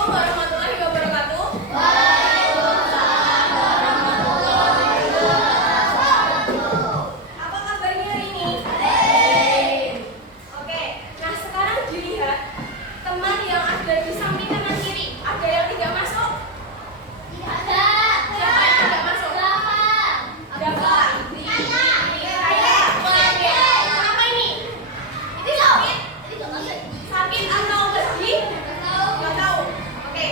Assalamualaikum warahmatullahi wabarakatuh. Apa kabarnya hari ini? Oke, nah sekarang dilihat teman yang ada di samping kanan kiri. Ada yang tidak masuk? Siapa yang tidak masuk? Dafa. Kenapa ini? Ini sakit? Sakit atau sedih? Nggak tahu. Oke.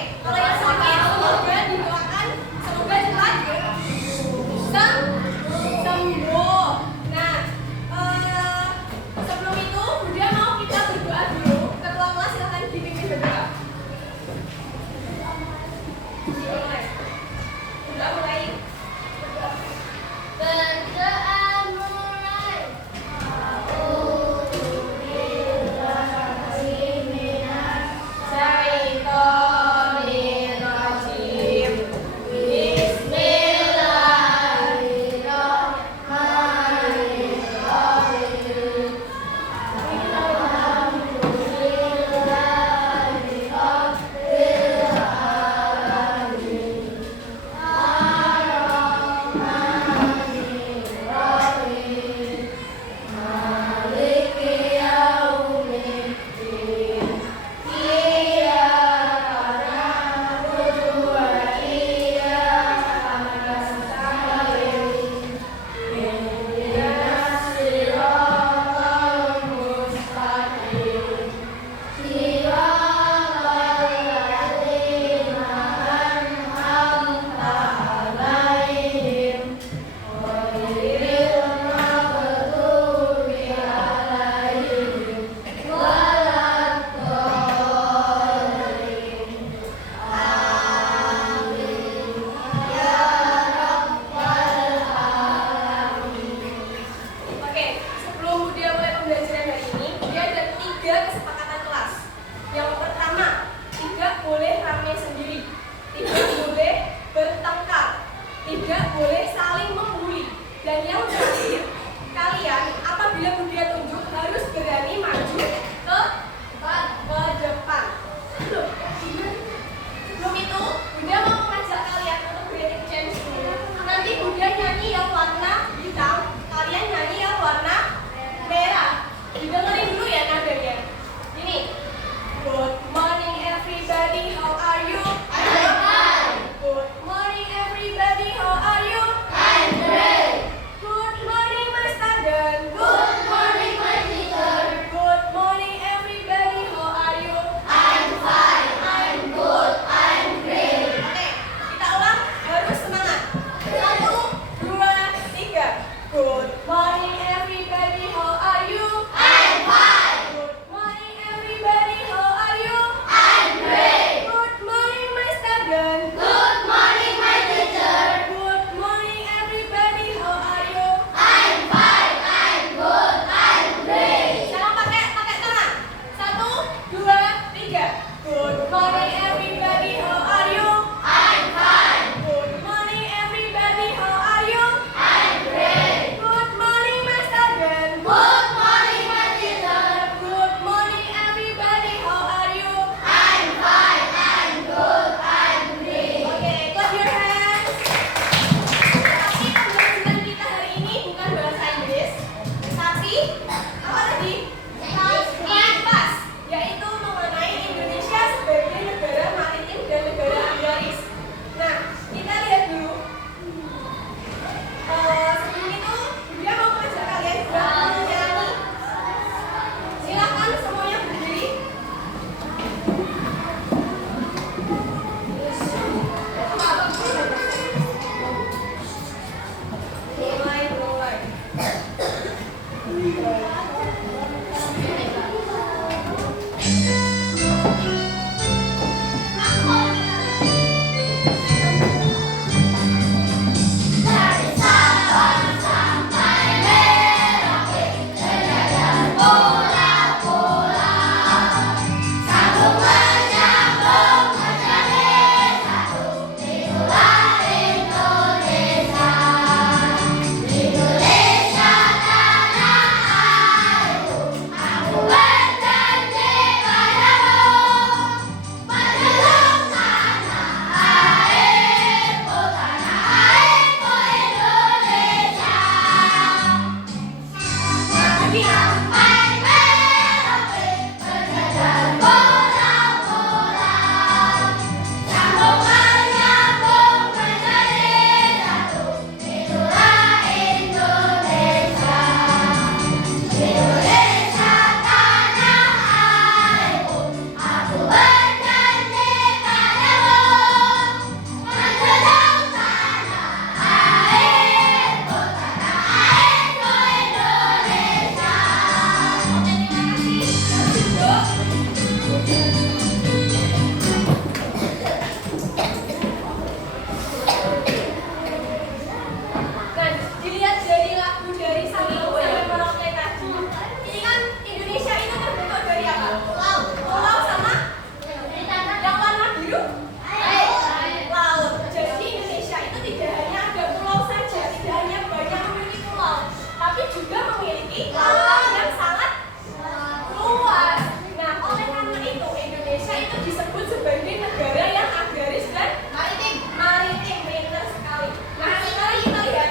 Indonesia itu disebut sebagai negara yang agraris dan maritim. Maritim, benar sekali. Nah, sekarang kita lihat,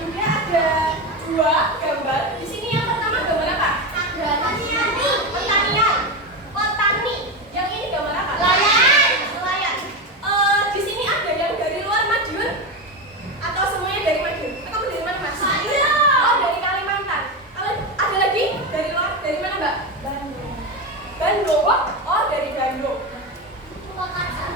juga ada dua gambar. Di sini yang pertama gambar apa? Pertanian. Petani. Yang ini gambar apa? Nelayan. Di sini ada yang dari luar Madiun atau semuanya dari Madiun? Atau dari mana, Mas? Oh, dari Kalimantan. Kalau ada lagi dari luar, dari mana, Mbak? Bandung. Oh, dari Bandung.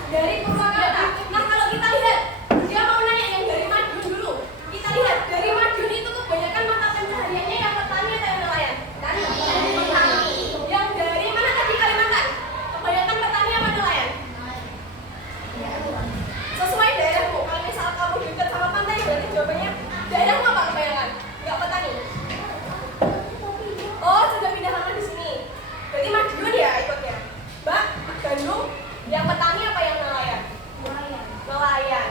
Dari Purwakarta. Nah, kalau kita lihat, dia mau nanya yang dari Madiun dulu. Kita lihat dari Madiun itu kebanyakan mata pencahariannya yang petani atau yang nelayan? Petani. Yang dari mana tadi, Kalimantan? Kebanyakan petani apa nelayan? Sesuai daerahmu. Kalau misal kamu dekat sama pantai, berarti jawabannya daerahmu apa kebanyakan? Enggak petani. Oh, sudah pindah lama di sini. Berarti Madiun ya ikutnya. Mbak, Bandung, yang petani apa yang nelayan? Nelayan.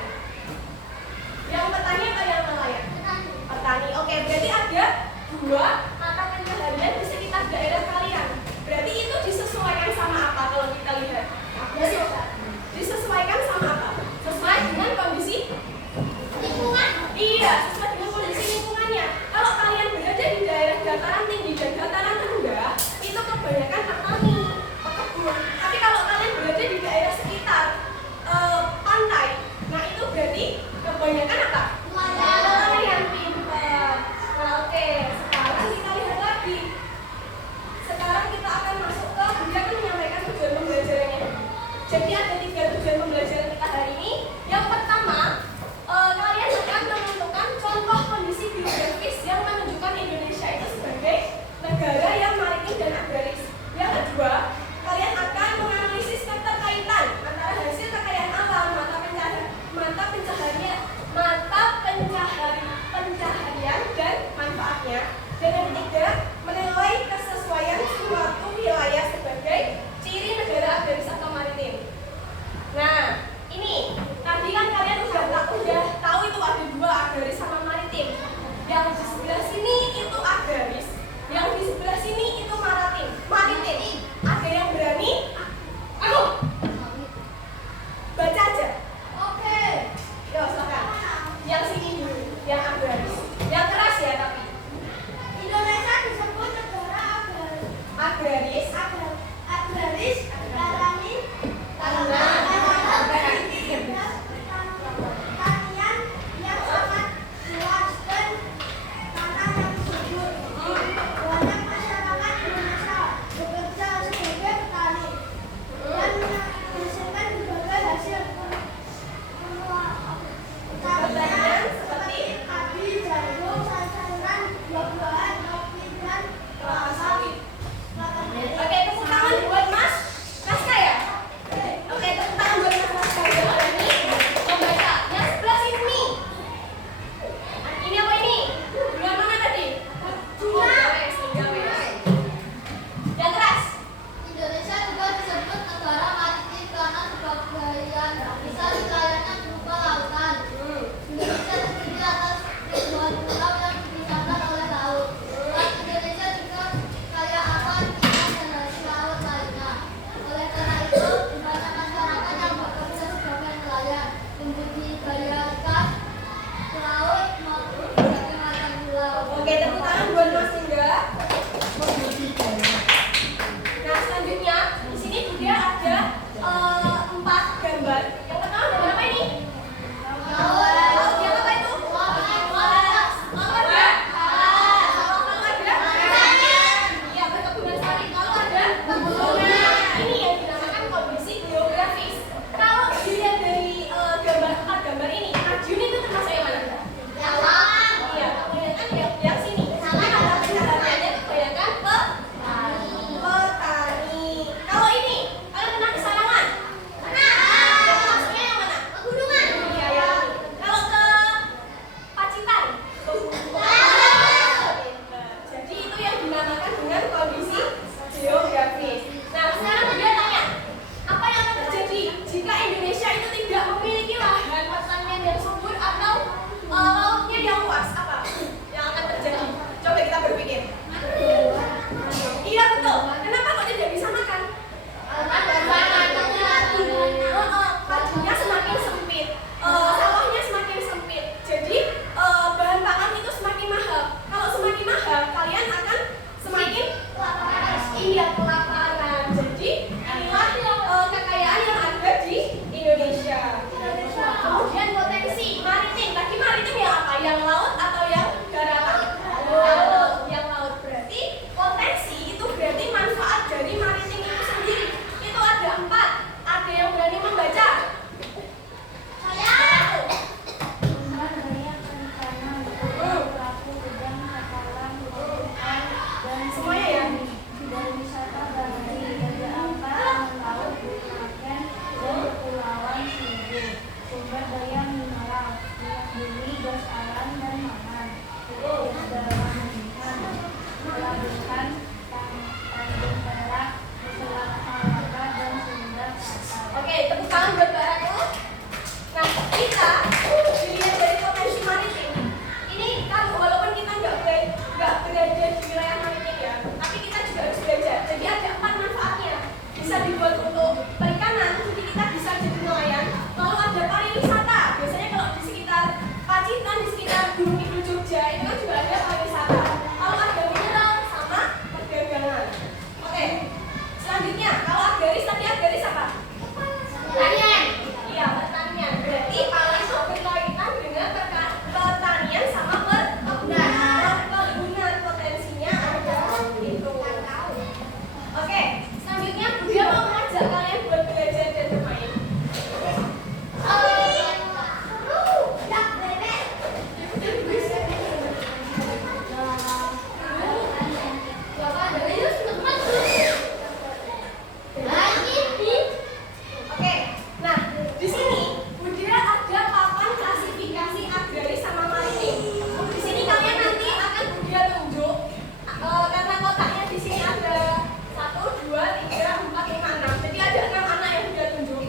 Yang petani apa yang nelayan? Petani. Oke, berarti ada dua mata pencaharian di sekitar daerah kalian. Berarti itu disesuaikan sama apa kalau kita lihat? Disesuaikan sama apa? Sesuai dengan kondisi lingkungan. Iya, sesuai dengan kondisi lingkungannya. Kalau kalian berada di daerah dataran tinggi dan dataran rendah, itu kebanyakan petani, pekebun. Tapi kalau kalian berada di daerah sekitar pantai, nah itu berarti kebanyakan apa? Nelayan. Pintar. Nah, oke. Sekarang kita lihat lagi. Sekarang kita akan masuk ke, dia akan menyampaikan tujuan pembelajarannya. Jadi ada 3 tujuan pembelajaran kita hari ini. Yang pertama, kalian akan menentukan contoh kondisi geografis yang menunjukkan Indonesia itu sebagai negara yang maritim dan agraris. Yang kedua, kalian akan menganalisis keterkaitan antara hasil kekayaan alam, pencaharian dan manfaatnya. Dan yang ketiga, menilai kesesuaian suatu wilayah sebagai ciri negara agraris atau maritim. Nah, ini tadi kan kalian udah tahu itu ada dua, agraris sama maritim. Yang di sebelah sini itu agraris, yang di sebelah sini itu maritim. Ada yang berani? Aku baca aja. Oke. Yuk, silakan. Yang sini dulu, yang agraris. Yang keras ya tapi. Indonesia disebut negara agraris. Agraris. Pertanian yang sangat luas dan tanah yang subur. Banyak masyarakat Indonesia bekerja sebagai petani dan menghasilkan berbagai hasil pertanian seperti padi, jagung, sayuran, buah-buahan, kopi dan kelapa sawit. Oke, tepuk tangan buat Mas Naskah ya? Oke, tepuk tangan buat Mas Naskah yang berani membaca. Yang sebelah sini. Ini apa ini? Bulan mana tadi? Gawes. Yang keras. Indonesia juga disebut negara maritim karena sebagian besar wilayahnya berupa lautan. Indonesia terdiri atas ribuan pulau yang dipisahkan oleh laut. Dan Indonesia juga kaya akan ikan dan hasil laut lainnya. Oleh karena itu, banyak masyarakat yang bekerja sebagai nelayan, membudidaya ikan, pelaut, maupun berbagai macam pulau. Oke, tepuk tangan buat Mas Indra. Nah, selanjutnya di sini juga ada 4 gambar. Yang pertama gambar apa ini? Laut. Yang apa itu? Laut ada? Kalau ada? Iya, perkebunan sawit. Kalau ada? Pegunungan. Ini yang dinamakan kondisi geografis. Kalau dilihat dari gambar 4 gambar ini, Madiun itu termasuk yang mana? Iya, kebanyakan yang sini. Karena ada pencahariannya kebanyakan petani. Kalau ini, kalian pernah ke Sarangan? Pernah. Yang masuknya bermain. Oke, nah di sini Bunda ada papan klasifikasi agraris sama maritim. Di sini kalian nanti akan Bunda tunjuk karena kotaknya di sini ada 1, 2, 3, 4, 5, 6. Jadi ada 6 anak yang Bunda tunjuk.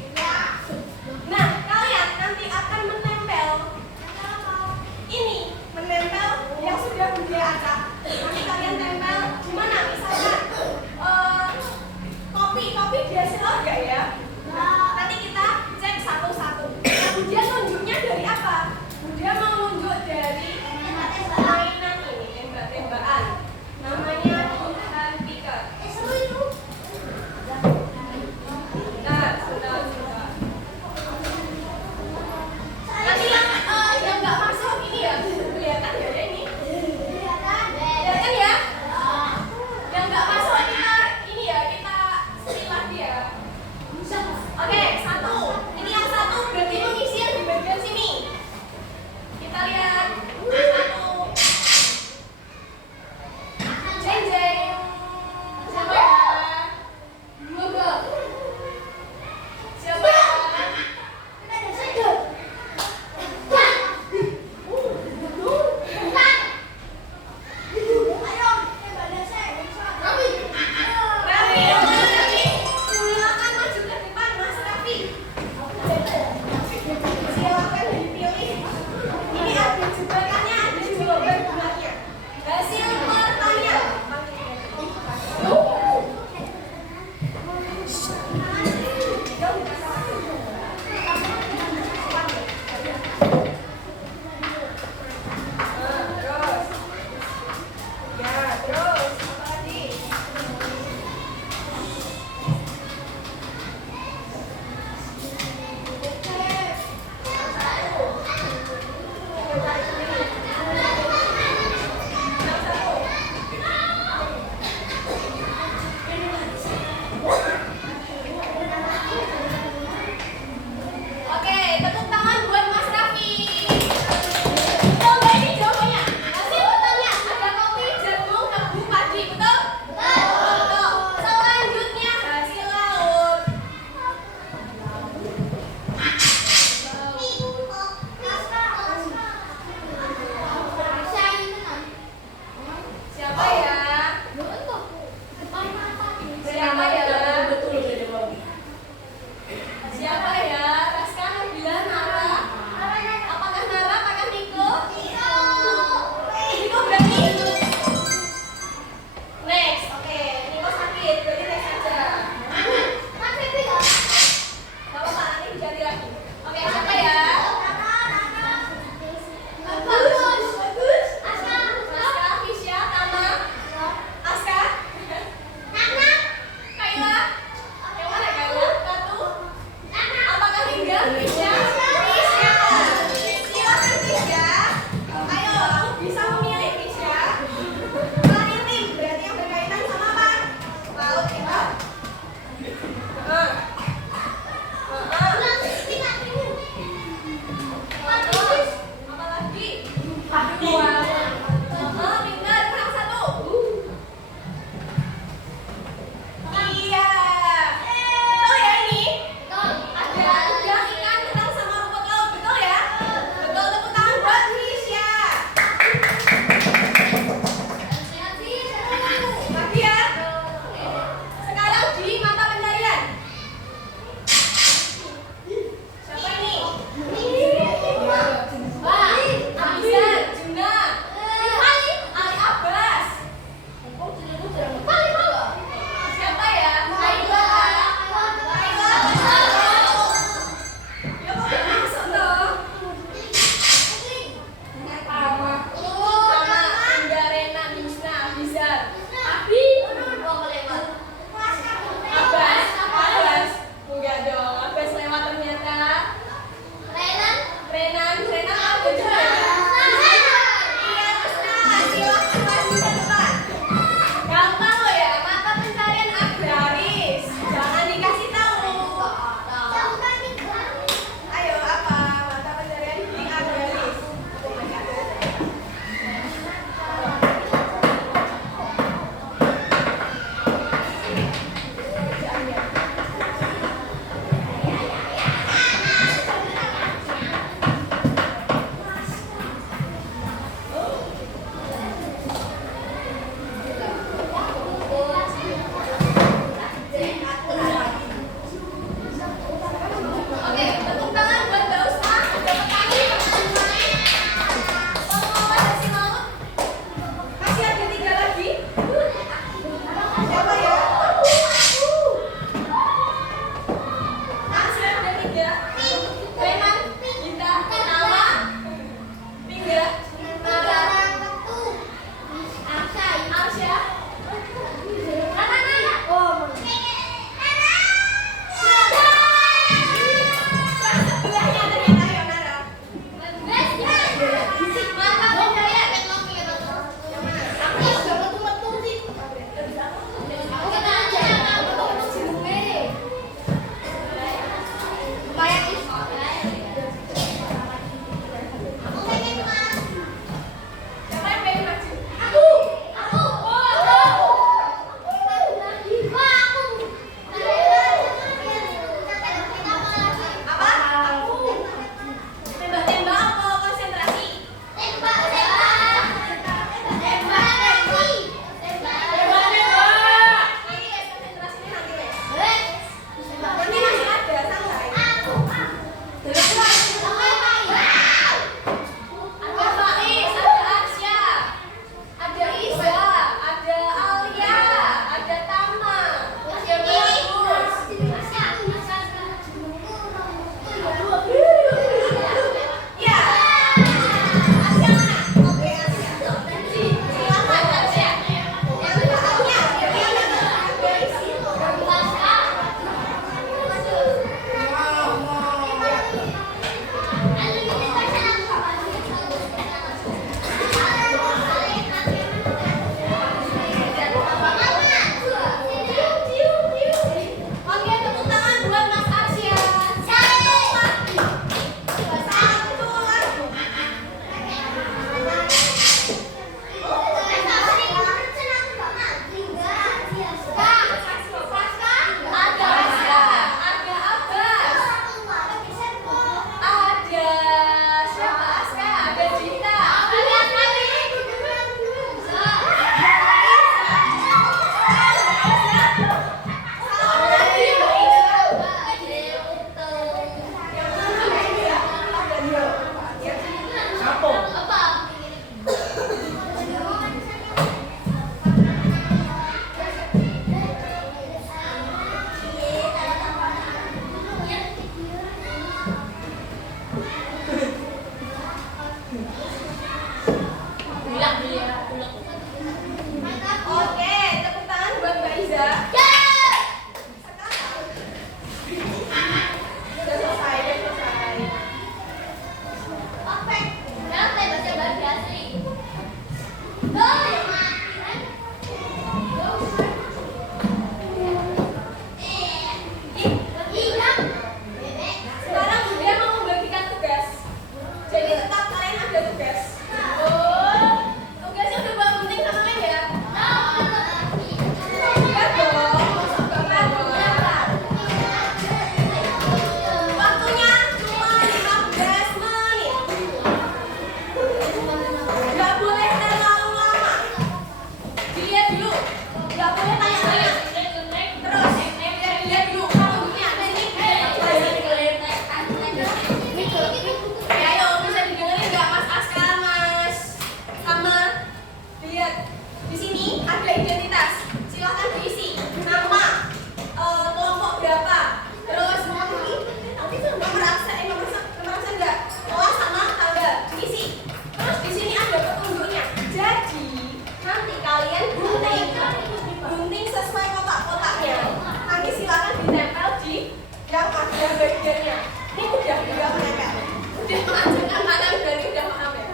bagiannya. Ini udah menempel. Udah mengajarkan mana berarti udah paham ya?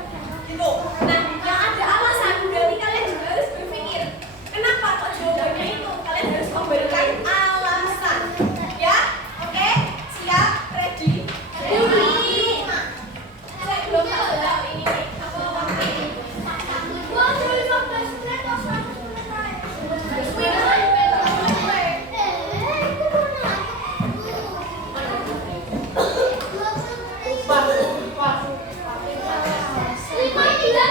Itu. Nah, yang ada alasan berarti kalian juga harus berpikir. Kenapa kok jawabannya itu? Kalian harus memberikan alasan. Ya? Oke? Siap? Ready? Ready? Saya belum tahu ini nih. Aku waktu ini. Lima, tiga,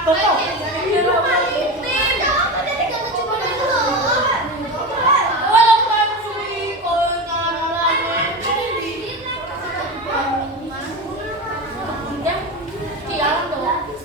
abot kok. Biru maritim. Walang pansuy ko kararane. Kemudian sialan dong.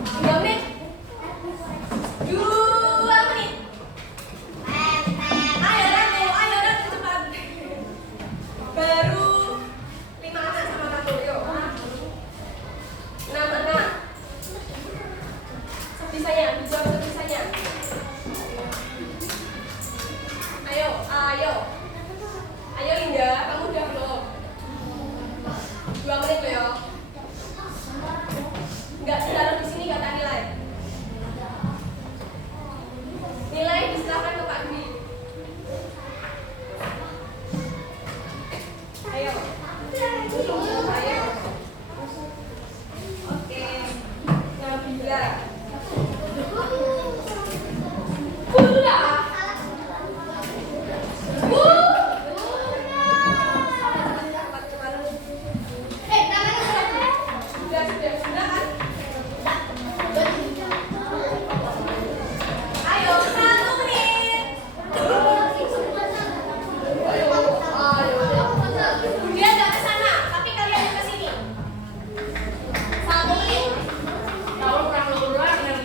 3 menit. 2 menit. Ayo Ratu cepat. Baru 5 anak sama Ratu, yuk. 6 anak. Sebisanya, dijawab sebisanya. Ayo Indah, kamu udah belum? 2 menit loh ya. Enggak, taruh di sini enggak tak nilai. Nilai diserahkan ke Pak Dwi. Ayo. Oke. Nabila. Sudah kan? Ayo, 1 menit. Dia nggak ke sana, tapi kalian yang ke sini. 1 menit. Tahu kurang lurus yang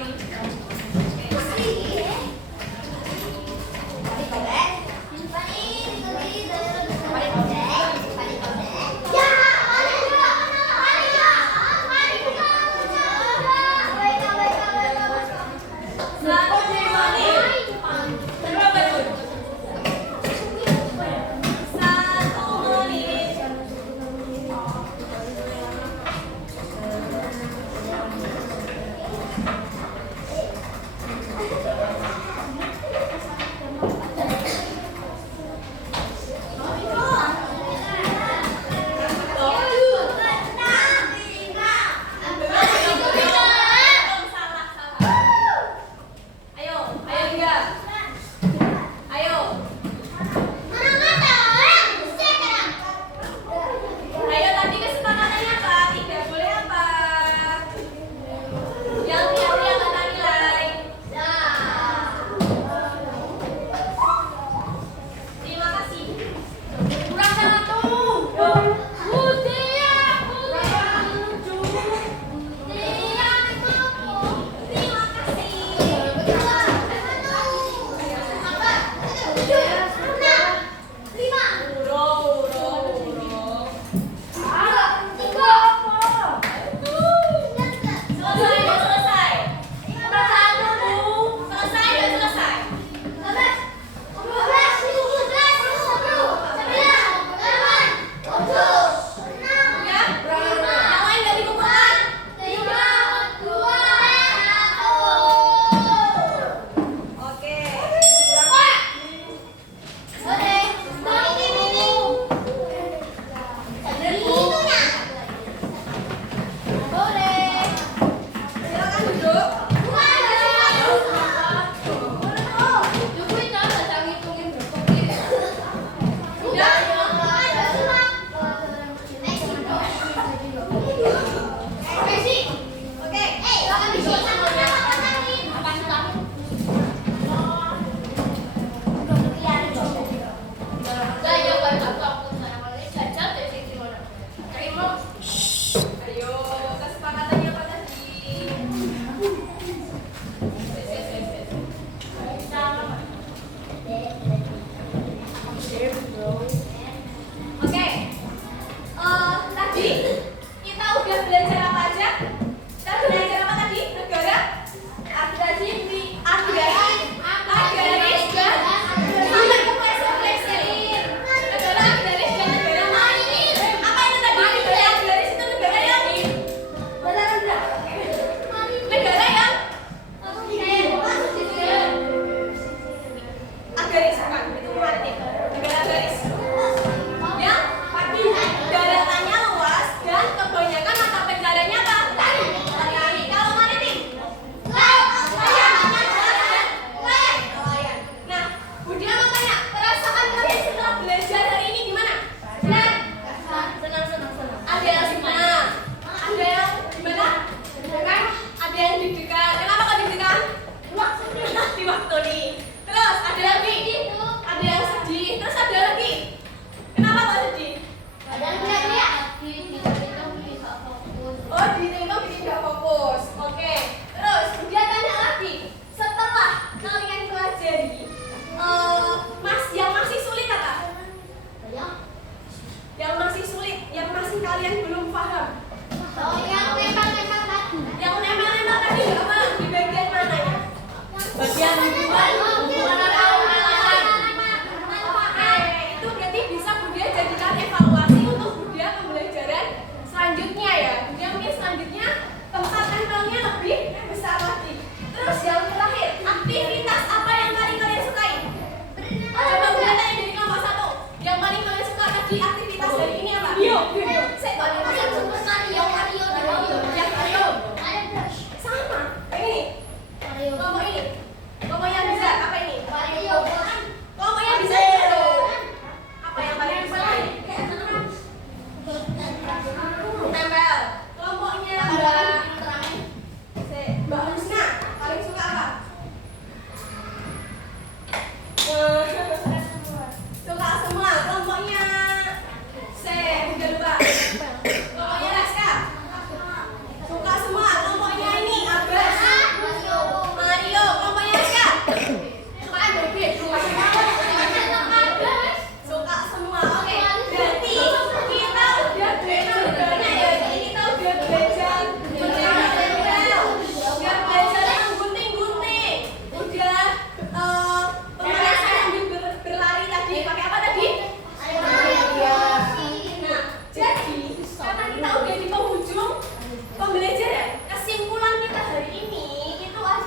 Oh, di Nino bikin gak fokus. Oke.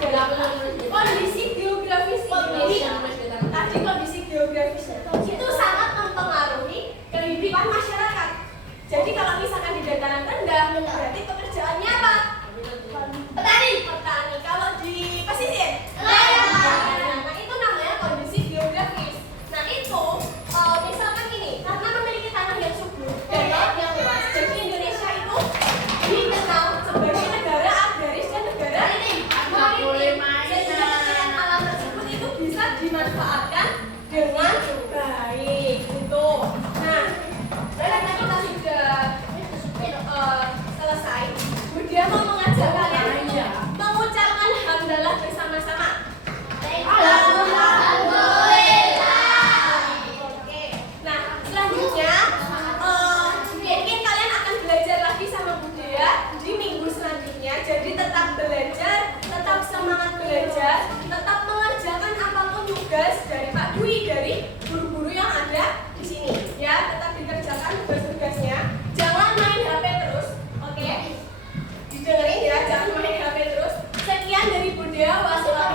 kondisi geografis ini. Tadi kondisi geografisnya itu sangat mempengaruhi kehidupan masyarakat. Jadi kalau misalkan di dataran rendah, berarti pekerjaannya apa? Petani. Kalau di pesisir, nelayan. Nah itu namanya kondisi geografis. Nah itu misalkan gini, karena memiliki tanah yang subur dan laut yang luas, jadi Indonesia itu dikenal sebagai negara agraris dan negara maritim. Sehingga kekayaan alam tersebut itu bisa dimanfaatkan dengan baik. Gitu. Nah, karena kita sudah selesai, Budia mau mengajak kalian untuk mengucapkan hamdalah bersama-sama. Oke. Nah, selanjutnya mungkin kalian akan belajar lagi sama Budia di minggu selanjutnya. Jadi tetap belajar, tetap semangat belajar, tetap mengerjakan apapun tugas dari Pak Dwi, dari guru-guru yang ada di sini. Ya, tetap dikerjakan tugas-tugasnya. Jangan main HP terus, oke? Didengerin ya, jangan main HP terus. Sekian dari Budia. Wassalamualaikum.